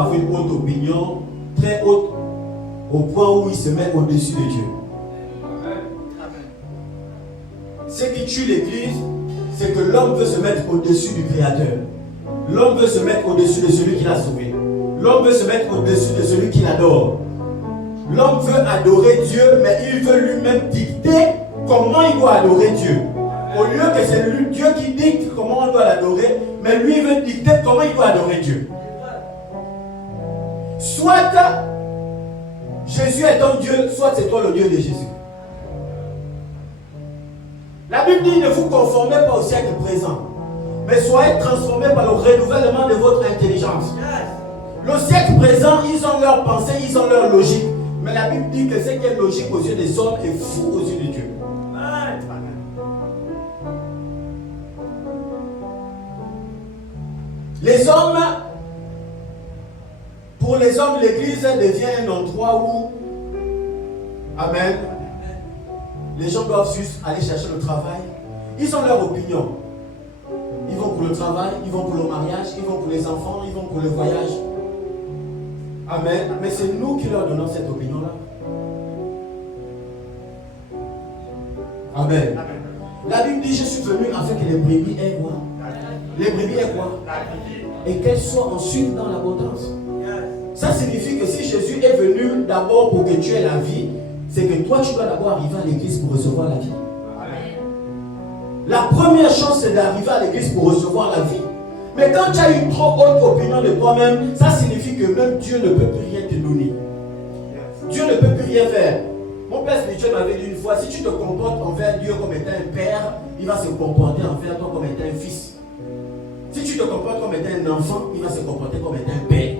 avoir une haute opinion, très haute, au point où il se met au-dessus de Dieu. Ce qui tue l'Église, c'est que l'homme veut se mettre au-dessus du Créateur. L'homme veut se mettre au-dessus de celui qui l'a sauvé. L'homme veut se mettre au-dessus de celui qui l'adore. L'homme veut adorer Dieu, mais il veut lui-même dicter comment il doit adorer Dieu. Au lieu que c'est lui, Dieu qui dicte comment on doit l'adorer, mais lui il veut dicter comment il doit adorer Dieu. Soit Jésus est ton Dieu, soit c'est toi le Dieu de Jésus. La Bible dit ne vous conformez pas au siècle présent, mais soyez transformés par le renouvellement de votre intelligence. Le siècle présent, ils ont leur pensée, ils ont leur logique. Mais la Bible dit que ce qui est logique aux yeux des hommes est fou aux yeux de Dieu. Les hommes, pour les hommes, l'église devient un endroit où, amen, les gens doivent juste aller chercher le travail. Ils ont leur opinion. Ils vont pour le travail, ils vont pour le mariage, ils vont pour les enfants, ils vont pour le voyage. Amen. Mais c'est nous qui leur donnons cette opinion-là. Amen. La Bible dit, je suis venu afin que les brebis aient quoi? Les brebis aient quoi? Et qu'elles soient ensuite dans l'abondance. Ça signifie que si Jésus est venu d'abord pour que tu aies la vie, c'est que toi tu dois d'abord arriver à l'église pour recevoir la vie. La première chose c'est d'arriver à l'église pour recevoir la vie. Mais quand tu as une trop haute opinion de toi-même, ça signifie que même Dieu ne peut plus rien te donner. Dieu ne peut plus rien faire. Mon père spirituel m'avait dit une fois, si tu te comportes envers Dieu comme étant un père, il va se comporter envers toi comme étant un fils. Si tu te comportes comme étant un enfant, il va se comporter comme étant un père.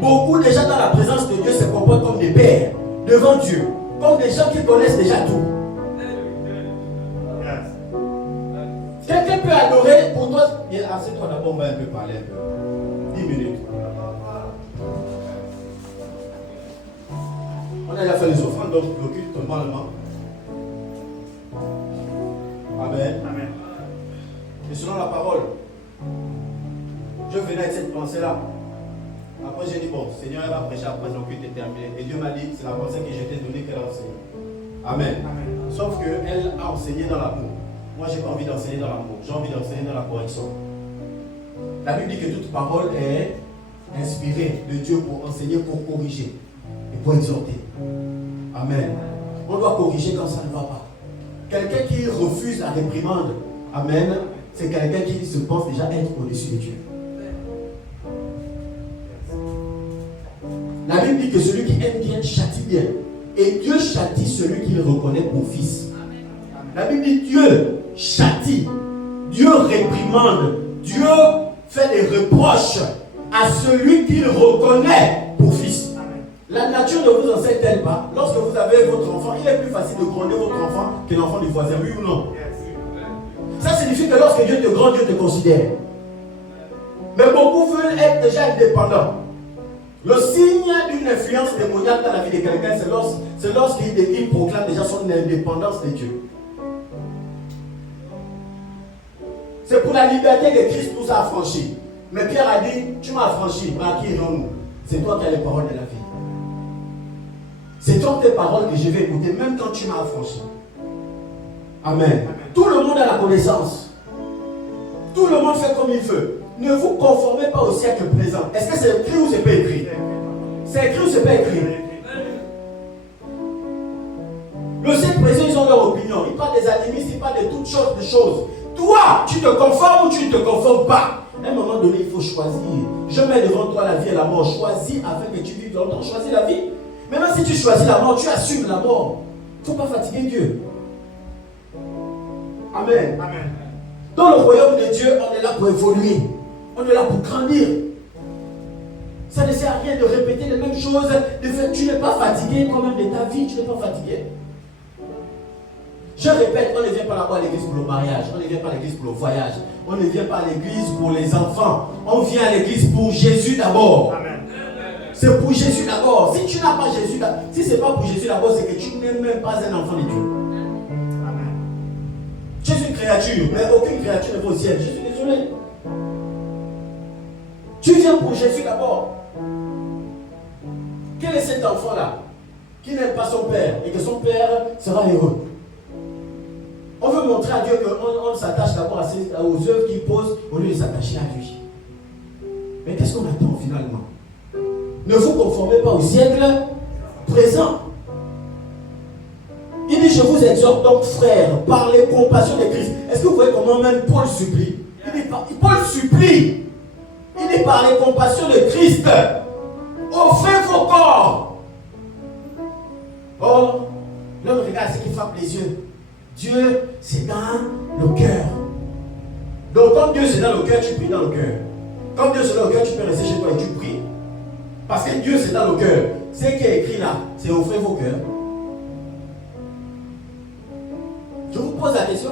Beaucoup de gens dans la présence de Dieu se comportent comme des pères devant Dieu, comme des gens qui connaissent déjà tout. Quelqu'un peut adorer pour toi. Assieds-toi d'abord, on va un peu parler un peu. 10 minutes. On a déjà fait les offrandes, donc le culte normalement. Amen. Amen. Et selon la parole, je venais avec cette pensée-là. Après, j'ai dit, bon, Seigneur, elle va prêcher après le culte est terminé. Et Dieu m'a dit, c'est la pensée que je t'ai donnée qu'elle a enseignée. Amen. Amen. Sauf qu'elle a enseigné dans l'amour. Moi, je n'ai pas envie d'enseigner dans l'amour. J'ai envie d'enseigner dans la correction. La Bible dit que toute parole est inspirée de Dieu pour enseigner, pour corriger et pour exhorter. Amen. On doit corriger quand ça ne va pas. Quelqu'un qui refuse la réprimande, amen, c'est quelqu'un qui se pense déjà être au-dessus de Dieu. La Bible dit que celui qui aime bien châtie bien. Et Dieu châtie celui qu'il reconnaît pour fils. La Bible dit Dieu châtie, Dieu réprimande, Dieu fait des reproches à celui qu'il reconnaît pour fils. La nature ne vous enseigne-t-elle pas? Lorsque vous avez votre enfant, il est plus facile de gronder votre enfant que l'enfant du voisin, oui ou non? Ça signifie que lorsque Dieu te gronde, Dieu te considère. Mais beaucoup veulent être déjà indépendants. Le signe d'une influence démoniaque dans la vie de quelqu'un, c'est lorsqu'il proclame déjà son indépendance de Dieu. C'est pour la liberté que Christ nous a affranchis. Mais Pierre a dit, tu m'as affranchi, mais à qui irons-nous? C'est toi qui as les paroles de la vie. C'est donc tes paroles que je vais écouter, même quand tu m'as affranchi. Amen. Amen. Tout le monde a la connaissance. Tout le monde fait comme il veut. Ne vous conformez pas au siècle présent. Est-ce que c'est écrit ou c'est pas écrit? C'est écrit ou c'est pas écrit? Le siècle présent, ils ont leur opinion. Ils parlent des animistes, ils parlent de toutes sortes de choses. Toi, tu te conformes ou tu ne te conformes pas? À un moment donné, il faut choisir. Je mets devant toi la vie et la mort. Choisis afin que tu vives longtemps. Choisis la vie. Maintenant, si tu choisis la mort, tu assumes la mort. Il ne faut pas fatiguer Dieu. Amen. Amen. Dans le royaume de Dieu, on est là pour évoluer. On est là pour grandir. Ça ne sert à rien de répéter les mêmes choses. Tu n'es pas fatigué quand même de ta vie. Tu n'es pas fatigué. Je répète, on ne vient pas là-bas à l'église pour le mariage. On ne vient pas à l'église pour le voyage. On ne vient pas à l'église pour les enfants. On vient à l'église pour Jésus d'abord. Amen. C'est pour Jésus d'abord. Si tu n'as pas Jésus d'abord, si ce n'est pas pour Jésus d'abord, c'est que tu n'es même pas un enfant de Dieu. Amen. Tu es une créature, mais aucune créature ne va au ciel. Je suis désolé. Tu viens pour Jésus d'abord. Quel est cet enfant-là qui n'aime pas son père et que son père sera heureux? On veut montrer à Dieu qu'on s'attache d'abord aux œuvres qu'il pose au lieu de s'attacher à lui. Mais qu'est-ce qu'on attend finalement? Ne vous conformez pas au siècle présent. Il dit, je vous exhorte donc, frères, par les compassions de Christ. Est-ce que vous voyez comment même Paul supplie? Il dit, Paul supplie. Il dit, par les compassions de Christ, offrez vos corps. Or, l'homme regarde ce qui frappe les yeux. Dieu, c'est dans le cœur. Donc, quand Dieu c'est dans le cœur, tu pries dans le cœur. Quand Dieu c'est dans le cœur, tu peux rester chez toi et tu pries. Parce que Dieu c'est dans le cœur. Ce qui est écrit là, c'est offrez vos cœurs. Je vous pose la question.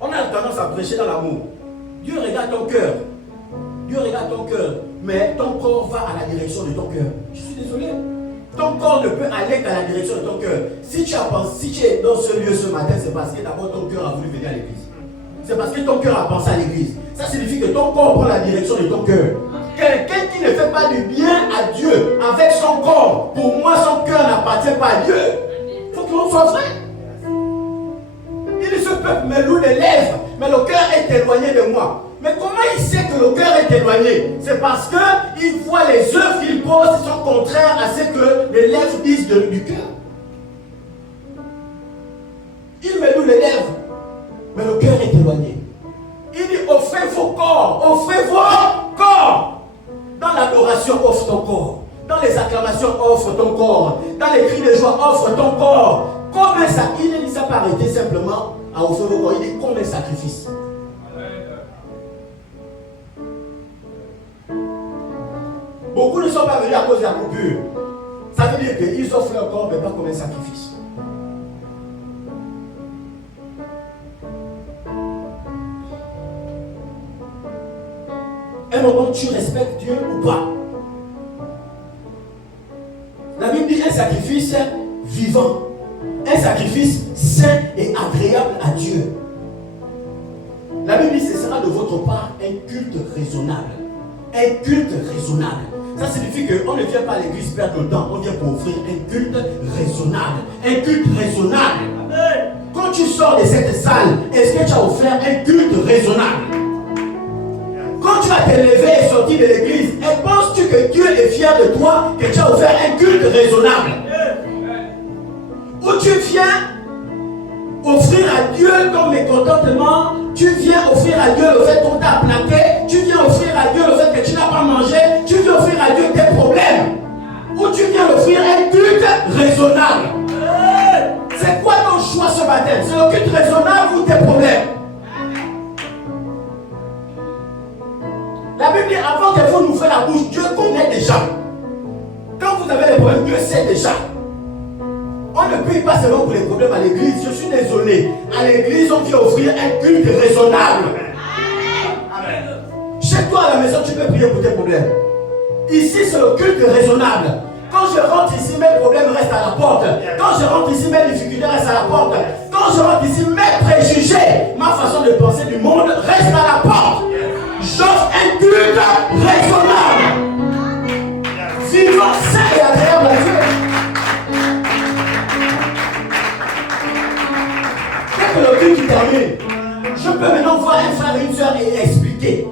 On a tendance à prêcher dans l'amour. Dieu regarde ton cœur. Dieu regarde ton cœur. Mais ton corps va à la direction de ton cœur. Je suis désolé. Ton corps ne peut aller qu'à la direction de ton cœur. Si tu es dans ce lieu ce matin, c'est parce que d'abord ton cœur a voulu venir à l'église. C'est parce que ton cœur a pensé à l'église. Ça signifie que ton corps prend la direction de ton cœur. Quelqu'un qui ne fait pas du bien à Dieu avec son corps, pour moi son cœur n'appartient pas à Dieu. Il faut que l'on soit vrai. Il dit, ce peuple me loue les lèvres, mais le cœur est éloigné de moi. Mais comment il sait que le cœur est éloigné? C'est parce qu'il voit les œuvres qu'il pose sont contraires à ce que les lèvres disent du cœur. Il me loue les lèvres, mais le cœur est éloigné. Il dit, offrez vos corps, offrez vos corps. Dans l'adoration, offre ton corps. Dans les acclamations, offre ton corps. Dans les cris de joie, offre ton corps. Comme ça, il ne s'est pas arrêté simplement à offrir vos corps. Il dit comme un sacrifice. Beaucoup ne sont pas venus à cause de la coupure. Ça veut dire qu'ils offrent leur corps, mais pas comme un sacrifice. Un moment, tu respectes Dieu ou pas? La Bible dit un sacrifice vivant, un sacrifice saint et agréable à Dieu. La Bible dit ce sera de votre part un culte raisonnable. Un culte raisonnable. Ça signifie qu'on ne vient pas à l'église perdre le temps, on vient pour offrir un culte raisonnable. Un culte raisonnable. Quand tu sors de cette salle, est-ce que tu as offert un culte raisonnable? Quand tu vas te lever et sortir de l'église, penses-tu que Dieu est fier de toi, que tu as offert un culte raisonnable? Ou tu viens offrir à Dieu ton mécontentement, tu viens offrir à Dieu le fait qu'on t'a plaqué, tu viens offrir à Dieu le fait que tu n'as pas mangé, tu viens offrir à Dieu tes problèmes, ou tu viens offrir un culte raisonnable. C'est quoi ton choix ce matin? C'est le culte raisonnable ou tes problèmes? La Bible dit avant que vous nous fassiez la bouche, Dieu connaît déjà. Quand vous avez des problèmes, Dieu sait déjà. On ne prie pas seulement pour les problèmes à l'église. Je suis désolé. À l'église, on vient offrir un culte raisonnable. Amen. Chez toi à la maison, tu peux prier pour tes problèmes. Ici, c'est le culte raisonnable. Quand je rentre ici, mes problèmes restent à la porte. Quand je rentre ici, mes difficultés restent à la porte. Quand je rentre ici, mes préjugés, ma façon de penser du monde reste à la porte. J'offre un culte raisonnable. Vivant, saint et agréable à Dieu. Dès que le culte termine, je peux maintenant voir un frère et une soeur et expliquer.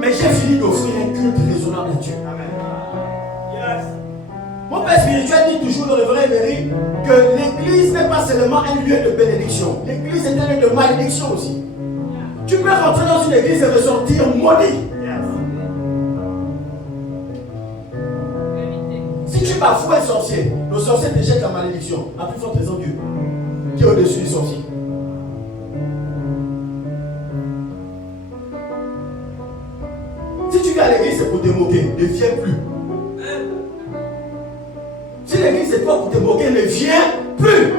Mais j'ai fini d'offrir un culte raisonnable à Dieu. Mon père spirituel dit toujours, le révérend Emery, que l'église n'est pas seulement un lieu de bénédiction. L'église est un lieu de malédiction aussi. Tu peux rentrer dans une église et ressortir maudit. Si tu bafoues un sorcier, le sorcier te jette la malédiction. À plus forte raison Dieu, qui est au-dessus du sorcier. Si tu viens à l'église, c'est pour te moquer. Ne viens plus. Si l'église c'est toi pour te moquer, ne viens plus.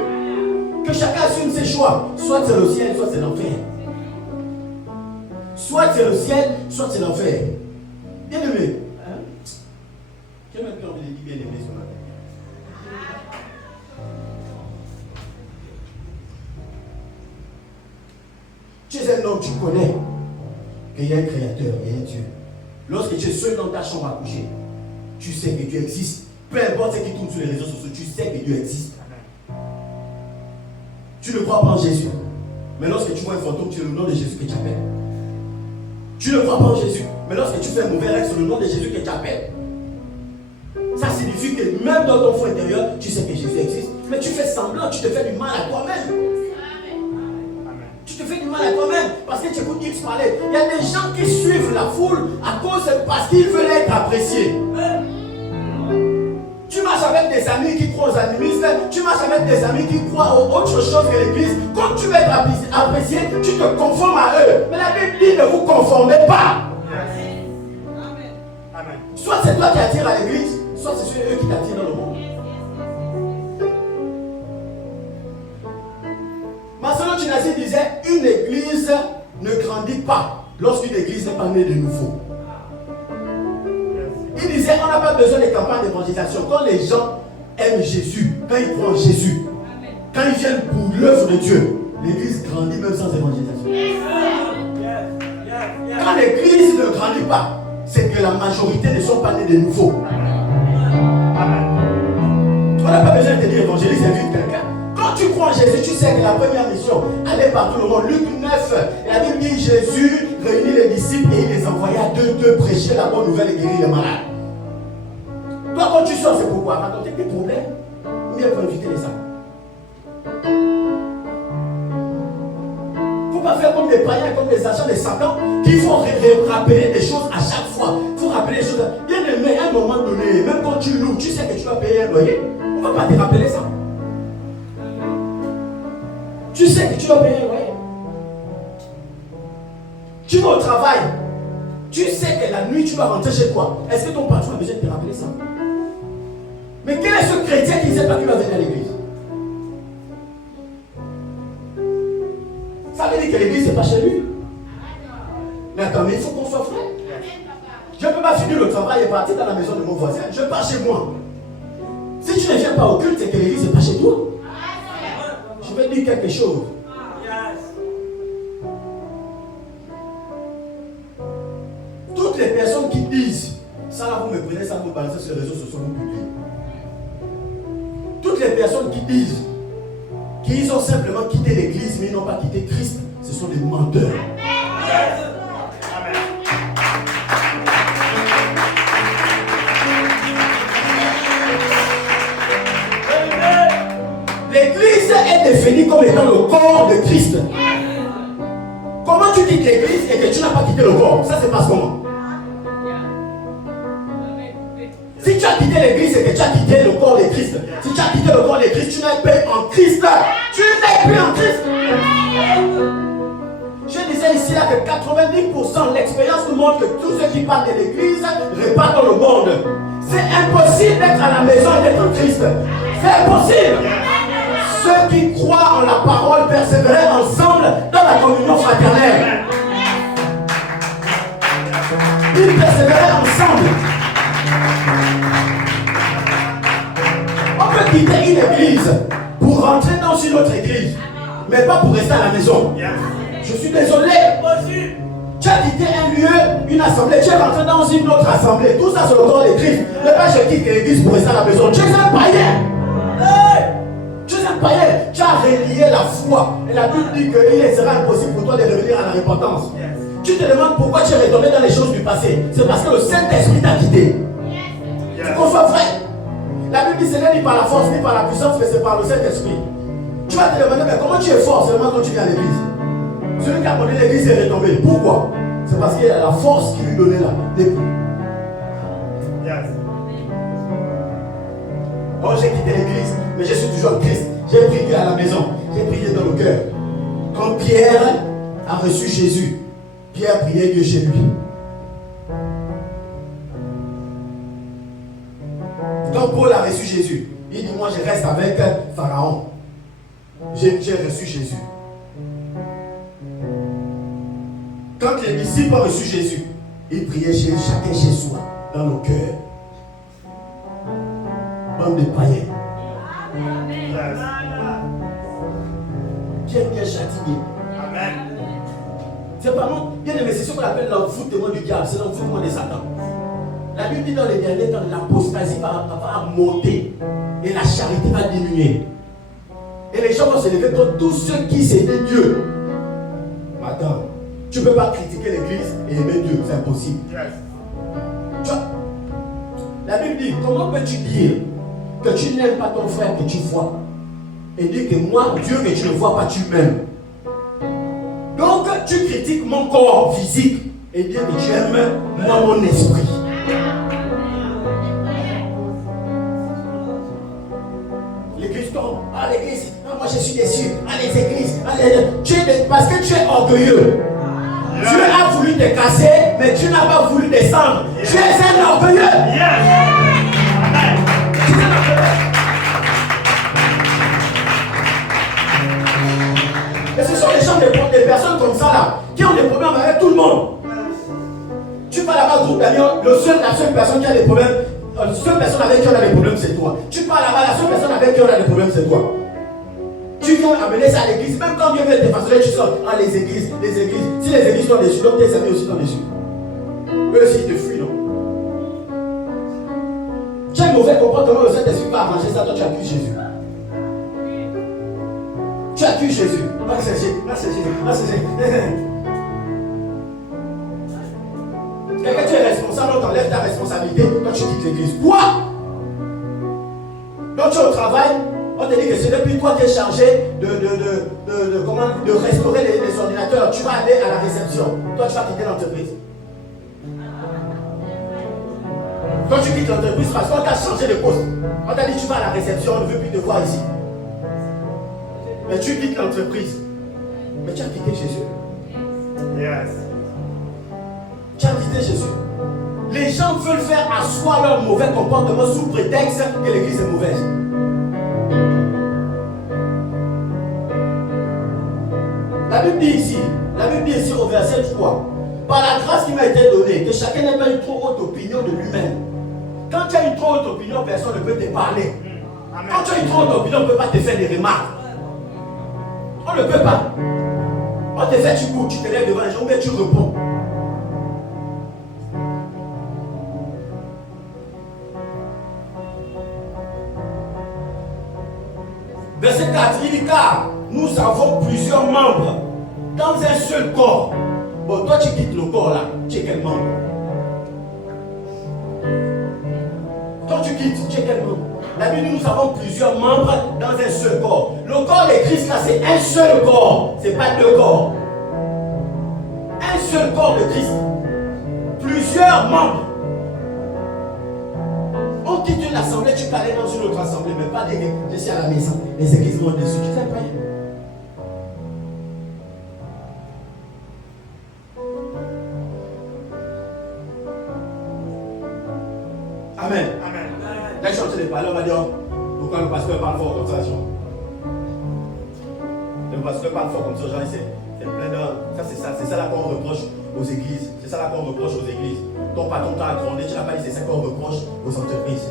Que chacun assume ses choix. Soit c'est le ciel, soit c'est l'enfer. Soit c'est le ciel, soit c'est l'enfer. Bien aimé. J'ai même plus envie de dire bien aimé ce matin. Tu es un homme, tu connais qu'il y a un créateur, il y a un Dieu. Lorsque tu es seul dans ta chambre à coucher, tu sais que Dieu existe. Peu importe ce qui tourne sur les réseaux sociaux, tu sais que Dieu existe. Tu ne crois pas en Jésus. Mais lorsque tu vois un fantôme, c'est le nom de Jésus que tu appelles. Tu ne crois pas en Jésus. Mais lorsque tu fais un mauvais rêve, c'est le nom de Jésus que tu appelles. Ça signifie que même dans ton fond intérieur, tu sais que Jésus existe. Mais tu fais semblant, tu te fais du mal à toi-même. Tu te fais du mal à toi-même parce que tu écoutes X parler. Il y a des gens qui suivent la foule parce qu'ils veulent être appréciés. Tu marches avec des amis qui croient aux animistes, tu marches avec des amis qui croient aux autres choses que l'église. Quand tu veux être apprécié, tu te conformes à eux. Mais la Bible dit ne vous conformez pas. Amen. Soit c'est toi qui attires à l'église, soit c'est eux qui t'attirent dans le monde. Marcelo Chinasi disait une église ne grandit pas lorsqu'une église n'est pas née de nouveau. Il disait on n'a pas besoin de campagnes d'évangélisation. Quand les gens aiment Jésus, quand ils croient en Jésus, quand ils viennent pour l'œuvre de Dieu, l'église grandit même sans évangélisation. Quand l'église ne grandit pas, c'est que la majorité ne sont pas nés de nouveau. On n'a pas besoin de te dire évangéliste et vivre quelqu'un. Quand tu crois en Jésus, tu sais que la première mission, aller par tout le monde. Luc 9, la Bible dit Jésus réunit les disciples et il les envoya deux prêcher la bonne nouvelle et guérir les malades. Toi, quand tu sors, c'est pourquoi? Raconter tes problèmes ou bien pour éviter les âmes. Il ne faut pas faire comme des païens, comme des agents de Satan, qui font rappeler des choses à chaque fois. Il faut rappeler des choses. Bien aimé, à un moment donné, même quand tu loues, tu sais que tu vas payer un loyer. On ne va pas te rappeler ça. Tu sais que tu dois payer un loyer. Tu vas au travail. Tu sais que la nuit, tu vas rentrer chez toi. Est-ce que ton patron a besoin de te rappeler ça? Mais quel est ce chrétien qui ne sait pas qu'il va venir à l'église? Ça veut dire que l'église n'est pas chez lui. Mais attends, mais il faut qu'on soit frère. Je ne peux pas finir le travail et partir dans la maison de mon voisin. Je pars chez moi. Si tu ne viens pas au culte, c'est que l'église n'est pas chez toi. Je vais dire quelque chose. Toutes les personnes qui disent, ça là vous me prenez, ça vous balancez sur les réseaux sociaux, vous publiez. Toutes les personnes qui disent qu'ils ont simplement quitté l'église, mais ils n'ont pas quitté Christ, ce sont des menteurs. Amen. L'église est définie comme étant le corps de Christ. Comment tu quittes l'église et que tu n'as pas quitté le corps? Ça se passe comment? Si tu as quitté l'église et que tu as quitté le corps de Christ, si tu as quitté le corps de Christ, tu n'es plus en Christ. Tu n'es plus en Christ. Je disais ici là que 90% de l'expérience nous montre que tous ceux qui partent de l'église repartent dans le monde. C'est impossible d'être à la maison et d'être en Christ. C'est impossible. Ceux qui croient en la parole persévérer ensemble dans la communion fraternelle. Ils persévéraient ensemble. On peut quitter une église pour rentrer dans une autre église, mais pas pour rester à la maison. Je suis désolé. Tu as quitté un lieu, une assemblée, tu es rentré dans une autre assemblée. Tout ça, c'est le corps de Christ. Ne pas je quitte l'église pour rester à la maison. Tu es un païen. Tu es un païen. Tu as relié la foi. Et la Bible dit qu'il sera impossible pour toi de revenir à la repentance. Tu te demandes pourquoi tu es retombé dans les choses du passé. C'est parce que le Saint-Esprit t'a quitté. Tu conçois vrai? La Bible dit ce n'est ni par la force ni par la puissance, mais c'est par le Saint-Esprit. Tu vas te demander, mais comment tu es fort seulement quand tu viens à l'église? Celui qui a abandonné l'église est retombé. Pourquoi? C'est parce qu'il y a la force qui lui donnait là. Oh, j'ai quitté l'église, mais je suis toujours Christ. J'ai prié à la maison, j'ai prié dans le cœur. Quand Pierre a reçu Jésus, Pierre priait Dieu chez lui. Quand Paul a reçu Jésus, il dit, moi je reste avec Pharaon. J'ai reçu Jésus. Quand les disciples ont reçu Jésus, ils priaient chacun chez soi, dans le cœur. Bande de païens. Qui est bien châtié. C'est pas non. Bien aimé, c'est ce qu'on appelle l'envoûtement du diable, c'est l'envoûtement de Satan. La Bible dit dans les derniers temps, l'apostasie va monter et la charité va diminuer. Et les gens vont se lever contre tous ceux qui s'aimaient Dieu. Attends, tu ne peux pas critiquer l'église et aimer Dieu, c'est impossible. Yes. Tu vois, la Bible dit, comment peux-tu dire que tu n'aimes pas ton frère que tu vois et dire que moi, Dieu que tu ne vois pas, tu m'aimes? Donc, tu critiques mon corps physique et dire que tu aimes moi, mon esprit. L'église tombe. Ah, l'église, ah, moi je suis déçu. Ah, les églises, parce que tu es orgueilleux. Yeah. Dieu a voulu te casser, mais tu n'as pas voulu descendre. Yeah. Tu es un orgueilleux. Yeah. Et ce sont les gens, des personnes comme ça là, qui ont des problèmes avec tout le monde. Tu vas là-bas, groupe d'amis, la seule personne qui a des problèmes, la seule personne avec qui on a des problèmes, c'est toi. Tu pars là-bas, la seule personne avec qui on a des problèmes, c'est toi. Tu viens amener ça à l'église, même quand Dieu veut te façonner, tu sors. Ah, les églises. Si les églises sont déçues, donc tes amis aussi sont déçus. Eux aussi, ils te fuient, non? Tu as un mauvais comportement, le Saint-Esprit va arranger ça, toi tu accuses Jésus. Tu accuses Jésus. Ah, c'est Jésus. Ah, c'est Jésus. Ah, c'est Jésus. Quelqu'un, tu es responsable, on t'enlève ta responsabilité, toi tu quittes l'église. Quoi? Donc tu es au travail, on te dit que c'est depuis toi qui es chargé de restaurer les ordinateurs. Tu vas aller à la réception. Toi tu vas quitter l'entreprise. Quand tu quittes l'entreprise, parce qu'on t'a changé de poste. On t'a dit tu vas à la réception, on ne veut plus te voir ici. Mais tu quittes l'entreprise. Mais tu as quitté Jésus. Yes. Tu as quitté Jésus. Les gens veulent faire asseoir leur mauvais comportement sous prétexte que l'église est mauvaise. La Bible dit ici au verset 3, par la grâce qui m'a été donnée, que chacun n'ait pas une trop haute opinion de lui-même. Quand tu as une trop haute opinion, personne ne peut te parler. Amen. Quand tu as une trop haute opinion, on ne peut pas te faire des remarques. On ne peut pas. On te fait, tu cours, tu te lèves devant les gens, mais tu réponds. Verset 4, il dit car nous avons plusieurs membres dans un seul corps. Bon, toi tu quittes le corps là, tu es quel membre? Toi tu quittes, tu es quel membre? La Bible dit nous avons plusieurs membres dans un seul corps. Le corps de Christ là, c'est un seul corps, c'est pas deux corps. Un seul corps de Christ. Plusieurs membres. On quitte une assemblée, tu peux aller dans une autre assemblée, mais pas dire que je suis à la maison. Les églises vont dessus, tu sais pas. Amen. Amen. Là, je ne pas là, on va dire pourquoi le pasteur parle fort comme ça, Jean. Le pasteur parle fort comme ça, Jean, c'est plein de. Ça, c'est ça là qu'on reproche aux églises. C'est ça là qu'on reproche aux églises. Ton patron t'a agrandi, tu n'as pas dit c'est ça qu'on reproche aux entreprises.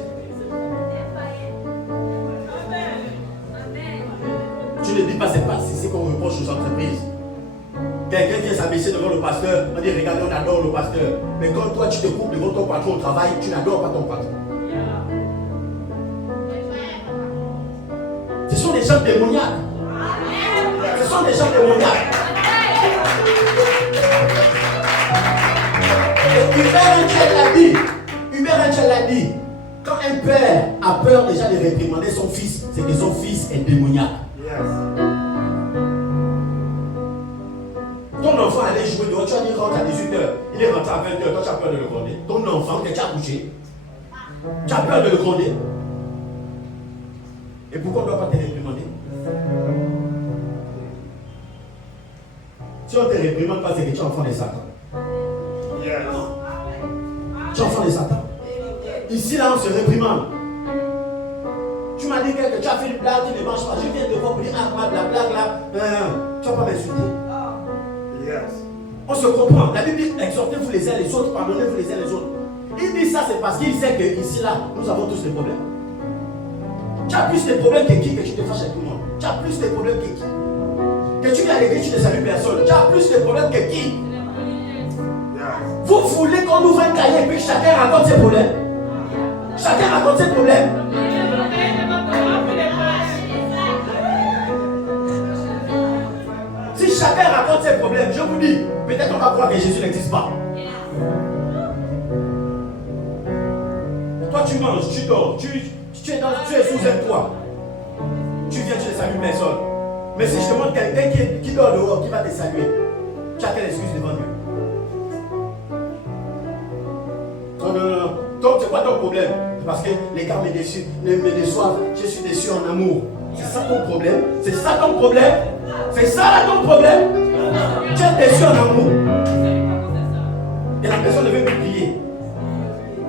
Tu ne dis pas c'est ce qu'on reproche aux entreprises. Quelqu'un vient s'abaisser devant le pasteur, on dit regardez, on adore le pasteur. Mais quand toi tu te coupes devant ton patron au travail, tu n'adores pas ton patron. Ce sont des gens démoniaques. Ce sont des gens démoniaques. Hubert Einstein l'a dit. Quand un père a peur déjà de réprimander son fils, c'est que son fils est démoniaque. Yes. Ton enfant allait jouer dehors, tu as dit rentre à 18h, il est rentré à 20h, toi tu as peur de le gronder. Ton enfant que tu as couché, tu as peur de le gronder. Et pourquoi on ne doit pas te réprimander? Si on ne te réprimande pas, c'est que tu es enfant de Satan. Yes. Tu es enfant de Satan. Ici, là, on se réprimande. Tu m'as dit que tu as fait une blague, tu ne manges pas. Je viens te voir pour dire, ah, la blague là, tu ne vas pas m'insulter. Yes. On se comprend. La Bible dit, exhortez-vous les uns les autres, pardonnez-vous les uns les autres. Il dit ça, c'est parce qu'il sait que ici, là, nous avons tous des problèmes. Tu as plus de problèmes que qui que tu te fâches avec tout le monde. Tu as plus de problèmes que qui. Que tu viens à l'église, tu ne salues personne. Tu as plus de problèmes que qui? Vous voulez qu'on ouvre un cahier et puis chacun raconte ses problèmes? Chacun raconte ses problèmes. Si chacun raconte ses problèmes, je vous dis, peut-être on va croire que Jésus n'existe pas. Toi, tu manges, tu dors, tu es sous un toit. Tu viens, tu ne salues personne. Mais si je te montre quelqu'un qui dort dehors, qui va te saluer, tu as quelle excuse devant Dieu? Non. Donc, c'est quoi ton problème? Parce que les gars me déçoivent. Je suis déçu en amour. C'est ça ton problème? C'est ça ton problème? C'est ça là ton problème? Tu es déçu en amour. Et la personne ne veut plus prier.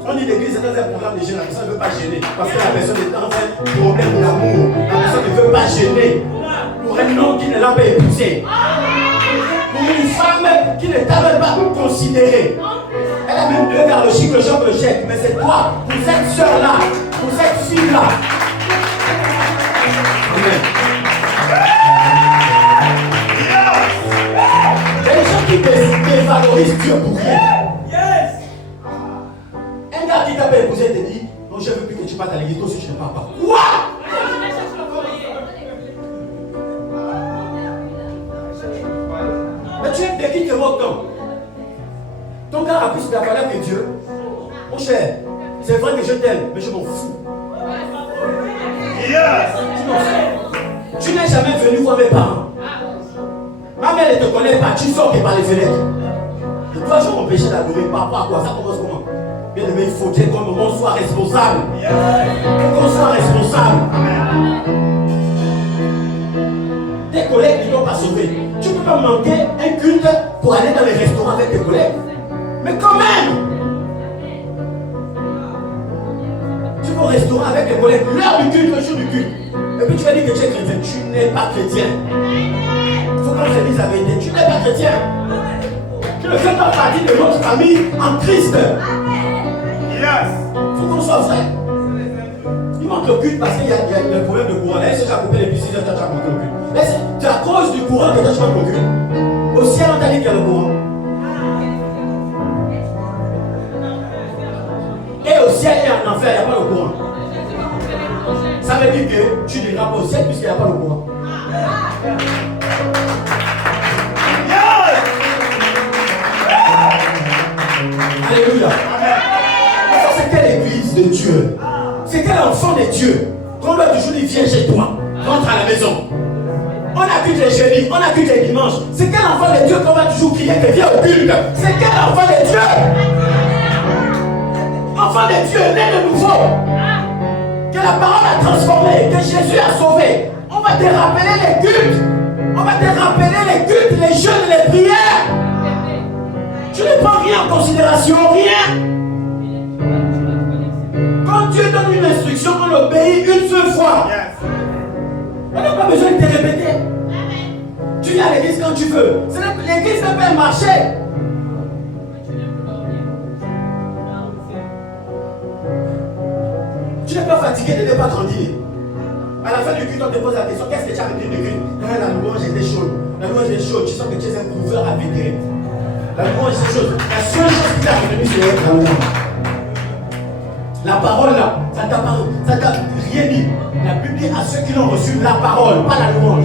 On dit l'église est dans un programme de gêne, la personne ne veut pas gêner. Parce que la personne est dans un problème d'amour. La personne ne veut pas gêner. Pour un homme qui ne l'a pas épousé. Pour une femme qui ne t'avait pas considéré. Elle a même deux vers le chic, le genre, le chèque. Mais c'est toi, pour cette soeur-là, pour cette fille-là. Amen. Il y a des gens qui dévalorisent Dieu pour rien. Un gars qui t'a pas épousé te dit, non, je ne veux plus que tu partes à l'église, toi aussi je ne pars pas. Quoi? Mais tu es de qui te moque donc? Ton gars a plus de la valeur que Dieu. Mon cher, c'est vrai que je t'aime, mais je m'en fous. Tu n'es jamais venu voir mes parents. Ma mère ne te connaît pas, tu sors par les fenêtres. Et toi, je m'empêchais d'adorer. Par rapport à quoi? Ça commence comment? Bien aimé, il faut dire qu'on soit responsable. Qu'on soit responsable. Tes collègues ne t'ont pas sauvé. Tu ne peux pas manquer un culte pour aller dans les restaurants avec tes collègues. Mais quand même, tu vas au restaurant avec tes collègues, l'heure du culte, le jour du culte. Et puis tu vas dire que tu es chrétien. Tu n'es pas chrétien. Il faut qu'on se dise la vérité. Tu n'es pas chrétien. Tu ne fais pas partie de notre famille en Christ. Il faut qu'on soit vrai. Il manque le culte parce qu'il y a le problème de courant. Là, si tu as coupé les piscines, tu as manqué le culte. C'est à cause du courant que tu as manqué le culte. Au ciel, on t'a dit qu'il y a le courant. Et au ciel et en enfer, il n'y a pas le courant. Ça veut dire que tu n'iras pas au ciel puisqu'il n'y a pas le courant. Alléluia. Ça, c'est quelle église de Dieu? C'est quel enfant de Dieu qu'on doit toujours dire viens chez toi, rentre à la maison. On accuse les jeudis, on accuse les dimanches. C'est quel enfant de Dieu qu'on va toujours crier que viens au culte? C'est quel enfant de Dieu? Enfant de Dieu, né de nouveau. Que la parole a transformé, que Jésus a sauvé. On va te rappeler les cultes. On va te rappeler les cultes, les jeûnes, les prières. Tu ne prends rien en considération, rien. Quand Dieu donne une instruction, on l'obéit une seule fois. On n'a pas besoin de te répéter. Tu viens à l'église quand tu veux. L'église n'est pas un marché. Tu n'es pas fatigué de ne pas grandir. À la fin du culte, on te pose la question, qu'est-ce que tu as retenu du culte? La louange était chaude. La louange est chaude. Tu sens que tu es un prouveur avéré. La louange est chaude. La seule chose qui t'a retenu, c'est la louange. La parole là, ça t'a rien dit. La Bible dit à ceux qui l'ont reçu la parole, pas la louange.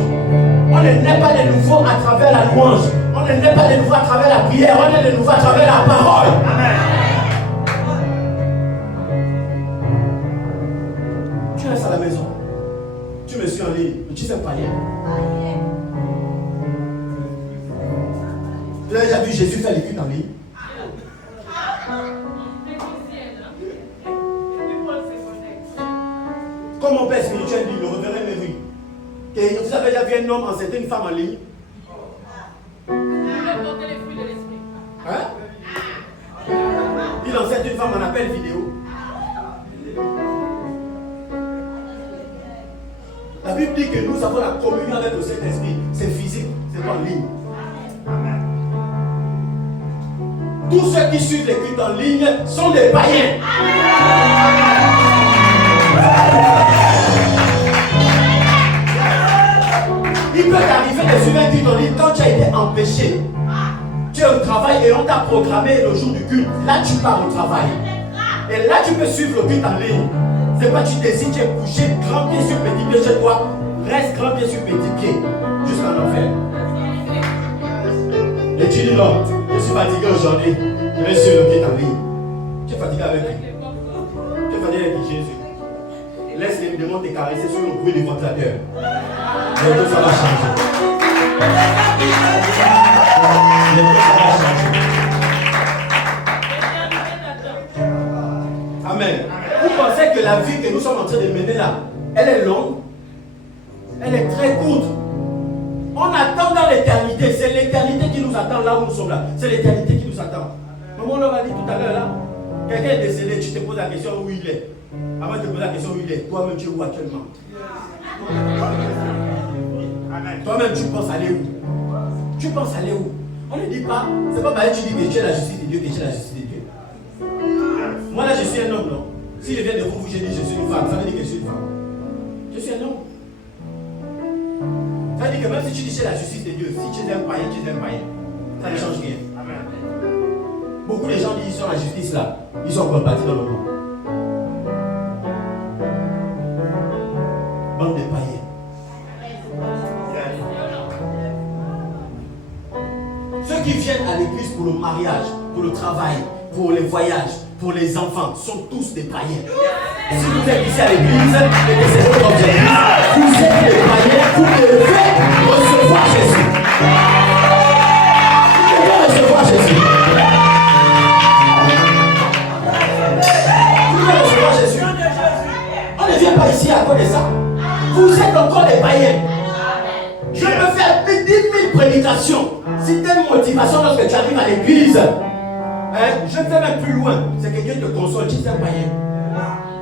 On ne naît pas de nouveau à travers la louange. On ne naît pas de nouveau à travers la prière. On est de nouveau à travers la parole. Amen. Tu restes à la maison. Tu me suis en ligne. Mais tu sais pas rien. Tu as déjà vu Jésus faire les cultes en ligne? Comme mon père spirituel dit, le révérend Méry. Et vous avez déjà vu un homme enceinter une femme en ligne? Hein? Il enceinte une femme en appel vidéo. La Bible dit que nous avons la communion avec le Saint-Esprit. C'est physique, c'est pas en ligne. Tous ceux qui suivent les cultes en ligne sont des païens. Il peut t'arriver de suivre un culte en ligne quand tu as été empêché. Tu es au travail et on t'a programmé le jour du culte. Là, tu pars au travail. Et là, tu peux suivre le culte en ligne. C'est pas tu décides, tu es couché, grand pied sur petit pied chez toi. Reste grand pied sur petit pied. Jusqu'en enfer. Et tu dis non, je suis fatigué aujourd'hui. Je vais sur le culte en ligne. Tu es fatigué avec qui? Tu es fatigué avec Jésus. Laisse les démons te caresser sur le bruit du ventilateur. Et tout ça va changer. Et tout ça va changer. Amen. Vous pensez que la vie que nous sommes en train de mener là, elle est longue? Elle est très courte. On attend dans l'éternité. C'est l'éternité qui nous attend là où nous sommes là. C'est l'éternité qui nous attend. Maman leur a dit tout à l'heure là, quelqu'un est décédé, tu te poses la question où il est. Avant de te poser la question où il est, toi-même tu es où actuellement? Toi-même tu penses aller où? Tu penses aller où? On ne dit pas, c'est pas parce que tu dis que tu es la justice de Dieu que tu es la justice de Dieu. Moi là je suis un homme, non? Si je viens de vous, je dis je suis une femme, ça veut dire que je suis une femme. Je suis un homme. Ça veut dire que même si tu dis que tu es la justice de Dieu, si tu es un païen, tu es un païen. Ça ne change rien. Beaucoup de gens disent qu'ils sont la justice là, ils sont encore partis dans le monde. Bande de païens. Ceux qui viennent à l'église pour le mariage, pour le travail, pour les voyages, pour les enfants, sont tous des païens. Si vous êtes ici à l'église et que c'est votre objectif, vous êtes des païens, vous devez recevoir Jésus. Vous devez recevoir Jésus. Vous devez recevoir Jésus. On ne vient pas ici à cause de ça. Vous êtes encore des païens. Je peux faire 10 000 prédications. Si tu as une motivation lorsque tu arrives à l'église, je vais même plus loin. C'est que Dieu te console. Tu es un païen.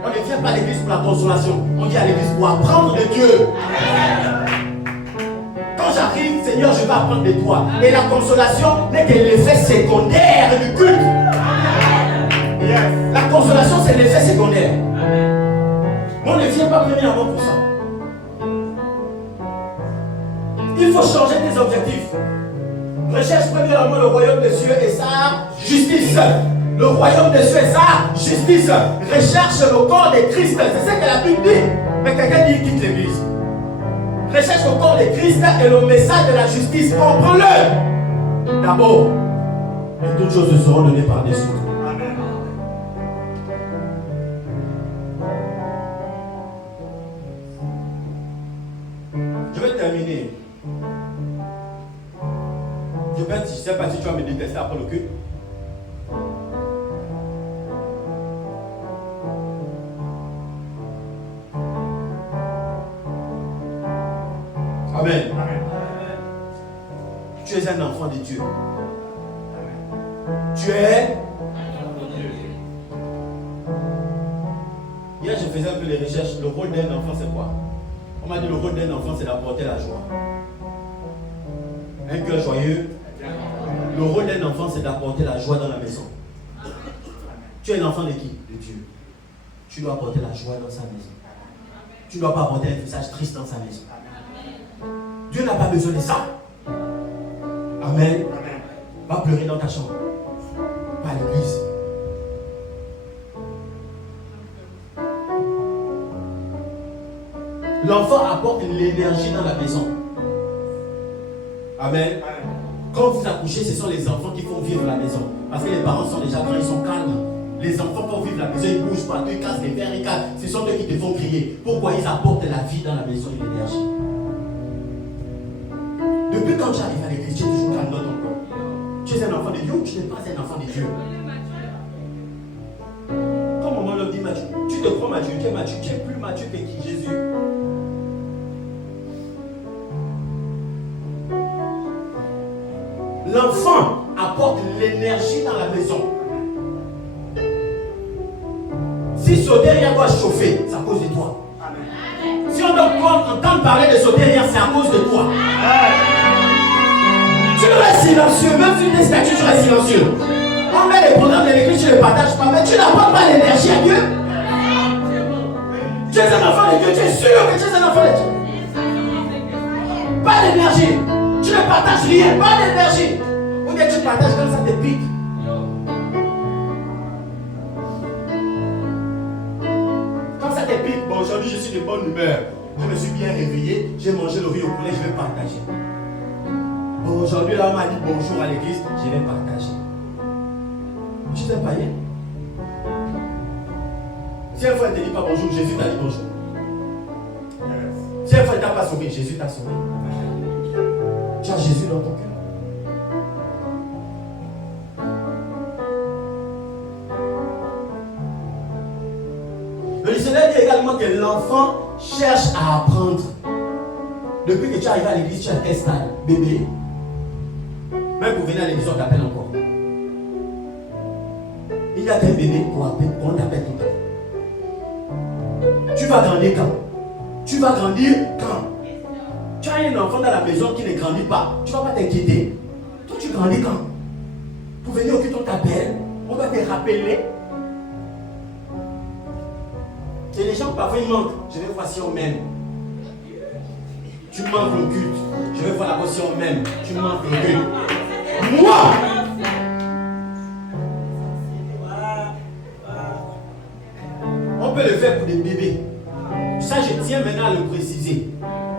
On ne vient pas à l'église pour la consolation. On vient à l'église pour apprendre de Dieu. Quand j'arrive, Seigneur, je vais apprendre de toi. Et la consolation n'est que l'effet secondaire du culte. La consolation, c'est l'effet secondaire. On ne vient pas premièrement pour ça. Il faut changer tes objectifs. Recherche premièrement le royaume des cieux et sa justice. Le royaume des cieux et sa justice. Recherche le corps de Christ. C'est ce que la Bible dit. Mais quelqu'un dit quitte l'église. Recherche le corps de Christ et le message de la justice. Comprends-le. D'abord. Et toutes choses seront données par-dessus. Amen. Je vais terminer. Je ne sais pas si tu vas me détester après le culte. Amen. Tu es un enfant de Dieu. Tu es. Hier, je faisais un peu les recherches. Le rôle d'un enfant, c'est quoi? On m'a dit le rôle d'un enfant, c'est d'apporter la joie. Un cœur joyeux. Le rôle d'un enfant, c'est d'apporter la joie dans la maison. Tu es l'enfant de qui? De Dieu. Tu dois apporter la joie dans sa maison. Tu ne dois pas apporter un visage triste dans sa maison. Dieu n'a pas besoin de ça. Amen. Va pleurer dans ta chambre. Pas à l'église. L'enfant apporte l'énergie dans la maison. Amen. Quand vous accouchez, ce sont les enfants qui font vivre la maison. Parce que les parents sont déjà quand ils sont calmes. Les enfants font vivre la maison, ils bougent partout, ils cassent les verres, ils cassent. Ce sont eux qui te font crier. Pourquoi? Ils apportent la vie dans la maison et l'énergie. Depuis quand tu arrives à l'église, tu es toujours calme dans ton corps. Tu es un enfant de Dieu ou tu n'es pas un enfant de Dieu? Quand maman leur dit mature, tu te crois mature, tu es mature, tu es plus mature que qui? Jésus. L'enfant apporte l'énergie dans la maison. Si Soteria doit chauffer, c'est à cause de toi. Amen. Si on doit entendre parler de Soteria, c'est à cause de toi. Tu restes silencieux, même si tu es statut, tu restes silencieux. On met les programmes de l'église, tu ne les partages pas, mais tu n'apportes pas l'énergie à Dieu. Tu es un enfant de Dieu, tu es sûr que tu es un enfant de Dieu. Pas pas d'énergie. Tu ne partages rien, pas d'énergie. Ou bien tu partages quand ça te pique. Quand ça te pique, bon, aujourd'hui je suis de bonne humeur. Je me suis bien réveillé, j'ai mangé le riz au poulet, je vais partager. Bon, aujourd'hui là on m'a dit bonjour à l'église, je vais partager. Tu es un païen. Si un fois il ne te dit pas bonjour, Jésus t'a dit bonjour. Si un fois il ne t'a pas sauvé, Jésus t'a sauvé. Tu as Jésus dans ton cœur. Le dictionnaire dit également que l'enfant cherche à apprendre. Depuis que tu arrives à l'église, tu as un stade, bébé. Même pour venir à l'église, on t'appelle encore. Il y a qu'un bébé qu'on t'appelle tout le temps. Tu vas grandir quand? Tu vas grandir quand? Tu as un enfant dans la maison qui ne grandit pas. Tu ne vas pas t'inquiéter. Toi, tu grandis quand? Pour venir au culte, on t'appelle. On va te rappeler. Et les gens, parfois, ils manquent. Je vais voir si on m'aime. Tu manques le culte. Je vais voir la si on m'aime. Tu manques le culte. Moi! On peut le faire pour des bébés. Ça, je tiens maintenant à le préciser.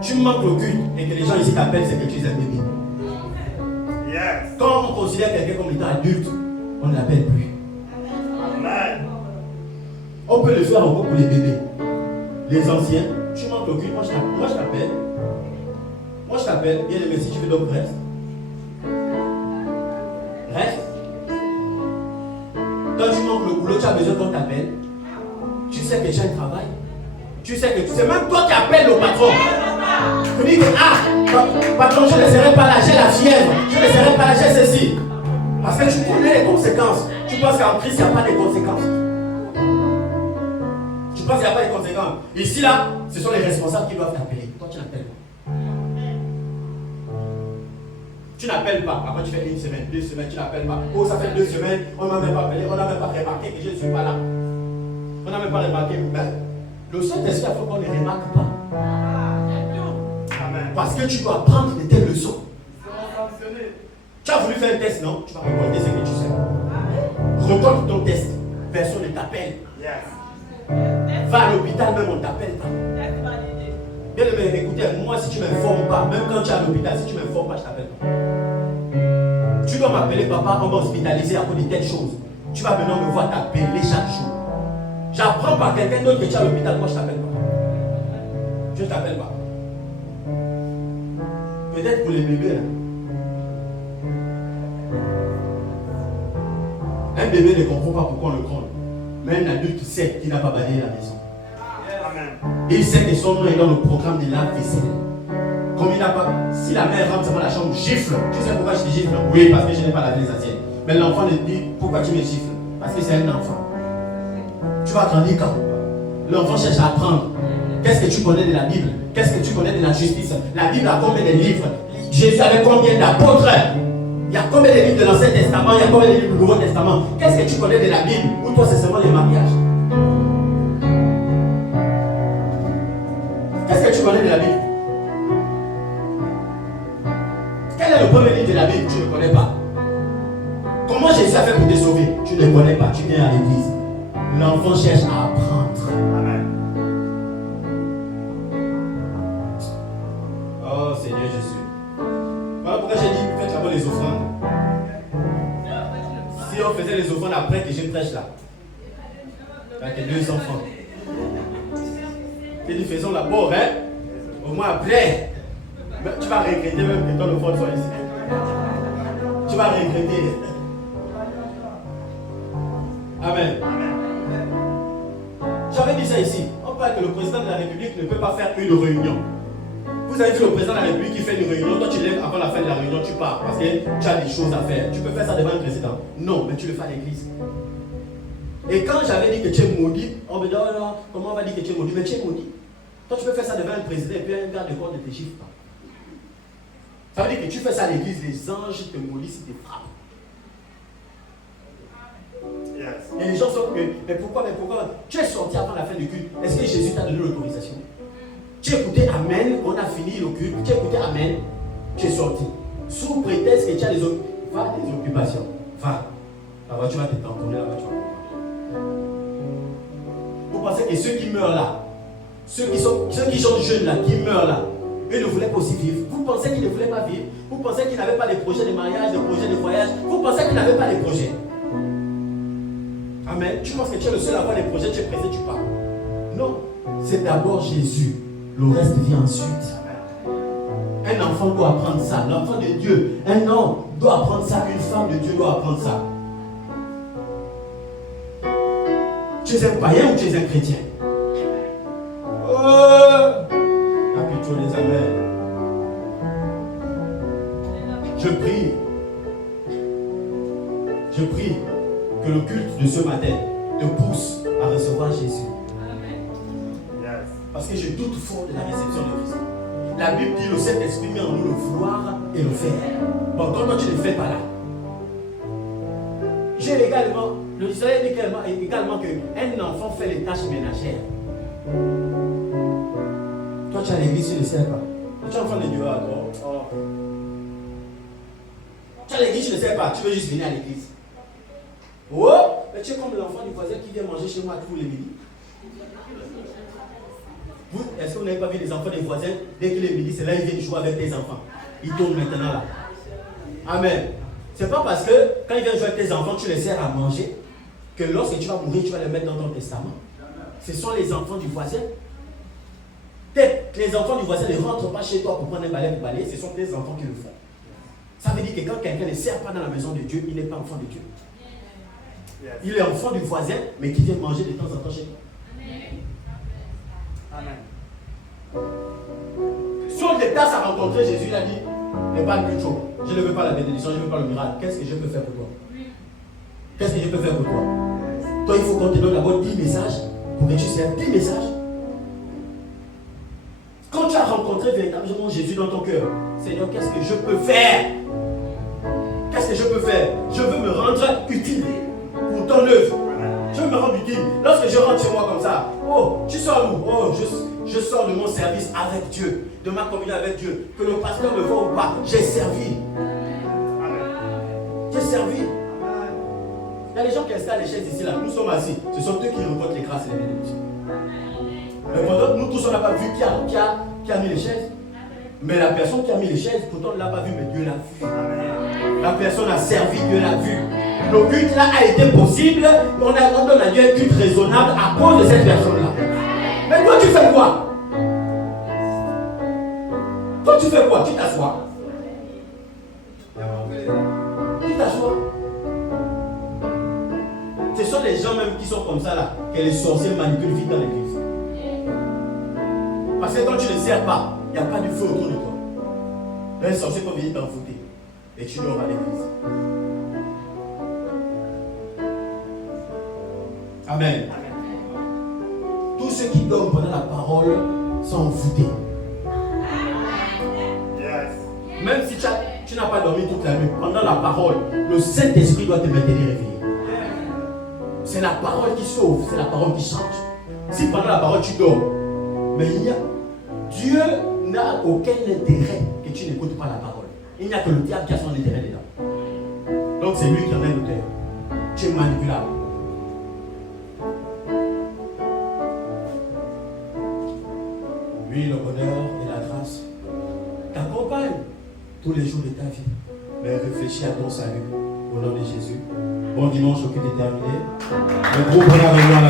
Tu manques le culte et que les gens ici t'appellent, c'est que tu es un bébé. Yes. Quand on considère quelqu'un comme étant adulte, on ne l'appelle plus. Amen. On peut le faire encore pour les bébés. Les anciens, tu manques le culte, moi je t'appelle. Moi je t'appelle, bien aimé, si tu veux donc reste. Reste. Quand tu manques le boulot, tu as besoin qu'on t'appelle. Tu sais que j'ai un travail. Tu sais que c'est même toi qui appelles le patron. Tu dis que patron, je ne serai pas là, j'ai la fièvre. Je ne serai pas là, j'ai ceci. Parce que tu connais les conséquences. Tu penses qu'en Christ, il n'y a pas de conséquences. Tu penses qu'il n'y a pas de conséquences. Ici, là, ce sont les responsables qui doivent t'appeler. Toi, tu n'appelles pas. Tu n'appelles pas. Après, tu fais une semaine, 2 semaines, tu n'appelles pas. Oh, ça fait 2 semaines, on ne m'a même pas appelé, on n'a même pas remarqué que je ne suis pas là. On n'a même pas remarqué. Mais le Saint-Esprit, il faut qu'on ne remarque pas. Amen. Parce que tu dois apprendre de tes leçons. Tu as voulu faire un test, non? Tu vas récolter ce que tu sais. Récolte ton test. Personne ne t'appelle. Yes. Va à l'hôpital, même on ne t'appelle pas. Bien aimé, écoutez, moi si tu ne m'informes pas, même quand tu es à l'hôpital, si tu ne m'informes pas, je ne t'appelle pas. Tu dois m'appeler papa, on va hospitaliser à cause de telle chose. Tu vas maintenant me voir t'appeler chaque jour. J'apprends par quelqu'un d'autre que tu es à l'hôpital, moi je ne t'appelle pas. Je ne t'appelle pas. Peut-être pour les bébés là. Un bébé ne comprend pas pourquoi on le gronde. Mais un adulte sait qu'il n'a pas balayé la maison. Amen. Il sait que son nom est dans le programme de lave-vaisselle. Comme il n'a pas. Si la mère rentre dans la chambre, gifle. Tu sais pourquoi je dis gifle? Oui, parce que je n'ai pas lavé les assiettes. Mais l'enfant lui dit pourquoi tu me gifles? Parce que c'est un enfant. Tu vas grandir quand? L'enfant cherche à apprendre. Qu'est-ce que tu connais de la Bible? Qu'est-ce que tu connais de la justice? La Bible a combien de livres? Jésus avait combien d'apôtres? Il y a combien de livres de l'Ancien Testament? Il y a combien de livres du Nouveau Testament? Qu'est-ce que tu connais de la Bible? Ou toi c'est seulement les mariages? Qu'est-ce que tu connais de la Bible? Quel est le premier livre de la Bible? Tu ne connais pas. Comment Jésus a fait pour te sauver? Tu ne connais pas. Tu viens à l'église. L'enfant cherche à apprendre. Amen. Oh Seigneur Jésus. Voilà pourquoi j'ai dit faites d'abord les offrandes. Si on faisait les offrandes après que je prêche là, avec tes 2 enfants. Et nous faisons d'abord, hein? Au moins après. Mais tu vas regretter même que ton enfant soit ici. Tu vas regretter. Amen. J'avais dit ça ici. On parle que le président de la République ne peut pas faire une réunion. Vous avez vu le président de la République qui fait une réunion, toi tu lèves avant la fin de la réunion, tu pars parce que tu as des choses à faire. Tu peux faire ça devant le président. Non, mais tu le fais à l'église. Et quand j'avais dit que tu es maudit, on me dit, oh non, comment on va dire que tu es maudit? Mais tu es maudit. Toi tu peux faire ça devant le président et puis un garde de corps ne te chiffre pas. Ça veut dire que tu fais ça à l'église, les anges te maudissent et te frappent. Yes. Et les gens sont mais pourquoi? Tu es sorti avant la fin du culte. Est-ce que Jésus t'a donné l'autorisation? Tu écoutais Amen, on a fini le culte, tu écoutais Amen, tu es sorti. Sous prétexte que tu as des occupations. Va. Là-bas, tu vas te tamponner, là-bas, tu vas comprendre. Vous pensez que ceux qui meurent là, ceux qui sont jeunes là, qui meurent là, eux ne voulaient pas aussi vivre. Vous pensez qu'ils ne voulaient pas vivre? Vous pensez qu'ils n'avaient pas les projets de mariage, les projets de voyage? Vous pensez qu'ils n'avaient pas les projets? Amen. Tu penses que tu es le seul à avoir les projets, tu es pressé, tu pars. Non. C'est d'abord Jésus. Le reste vient ensuite. Un enfant doit apprendre ça. L'enfant de Dieu, un homme doit apprendre ça. Une femme de Dieu doit apprendre ça. Tu es un païen ou tu es un chrétien? Plutôt les amens. Je prie que le culte de ce matin te pousse à recevoir Jésus. Parce que je doute fort de la réception de Christ. La Bible dit le Saint-Esprit met en nous le vouloir et le faire. Bon, quand tu ne le fais pas là. J'ai également, le Israël dit également qu'un enfant fait les tâches ménagères. Toi, tu as l'église, tu ne le sais pas. Tu es enfant de Dieu, alors. Tu as l'église, tu ne le sais pas. Tu veux juste venir à l'église. Oh, mais tu es comme l'enfant du voisin qui vient manger chez moi tous les midis. Est-ce que vous n'avez pas vu les enfants des voisins? Dès qu'il est midi, c'est là qu'ils viennent jouer avec tes enfants. Ils tournent maintenant là. Amen. C'est pas parce que quand ils viennent jouer avec tes enfants, tu les sers à manger, que lorsque tu vas mourir, tu vas les mettre dans ton testament. Ce sont les enfants du voisin. Les enfants du voisin ne rentrent pas chez toi pour prendre un balai pour balayer, ce sont tes enfants qui le font. Ça veut dire que quand quelqu'un ne sert pas dans la maison de Dieu, il n'est pas enfant de Dieu. Il est enfant du voisin, mais qui vient manger de temps en temps chez toi. Amen. Saul de Tarse a rencontré Jésus, il a dit, n'est pas plus chaud. Je ne veux pas la bénédiction, je ne veux pas le miracle. Qu'est-ce que je peux faire pour toi? Qu'est-ce que je peux faire pour toi? Toi, il faut qu'on te donne d'abord 10 messages pour que tu serves 10 messages. Quand tu as rencontré véritablement Jésus dans ton cœur, Seigneur, qu'est-ce que je peux faire? Qu'est-ce que je peux faire? Je veux me rendre utile pour ton œuvre. Je veux me rendre utile. Lorsque je rentre chez moi comme ça, oh, tu sors d'où? Oh, je sors de mon service avec Dieu, de ma communion avec Dieu. Que le pasteur me voit ou pas, j'ai servi. J'ai servi. Il y a des gens qui installent les chaises ici, là. Nous sommes assis. Ce sont eux qui remontent les grâces et les bénédictions. Mais pendant nous tous, on n'a pas vu qui a mis les chaises. Mais la personne qui a mis les chaises, pourtant on ne l'a pas vu, mais Dieu l'a vu. La personne a servi, Dieu l'a vu. Le culte là a été possible. On donne à Dieu un culte raisonnable à cause de cette personne-là. Mais toi, tu fais quoi? Toi, tu fais quoi? Tu t'assois. Tu t'assois. Ce sont les gens même qui sont comme ça là, que les sorciers manipulent vite dans l'église. Parce que quand tu ne sers pas, il n'y a pas de feu autour de toi. Là, les sorciers peuvent venir t'envoûter. Et tu dors à l'église. Amen. Tous ceux qui dorment pendant la parole sont envoûtés. Même si tu n'as pas dormi toute la nuit, pendant la parole, le Saint-Esprit doit te maintenir réveillé. C'est la parole qui sauve, c'est la parole qui change. Si pendant la parole tu dors, mais Dieu n'a aucun intérêt que tu n'écoutes pas la parole. Il n'y a que le diable qui a son intérêt dedans. Donc c'est lui qui en est l'auteur. Tu es manipulable. Lui, le bonheur et la grâce t'accompagnent tous les jours de ta vie. Mais réfléchis à ton salut. Au nom de Jésus. Bon dimanche, au culte est terminé. Le groupe regarde à la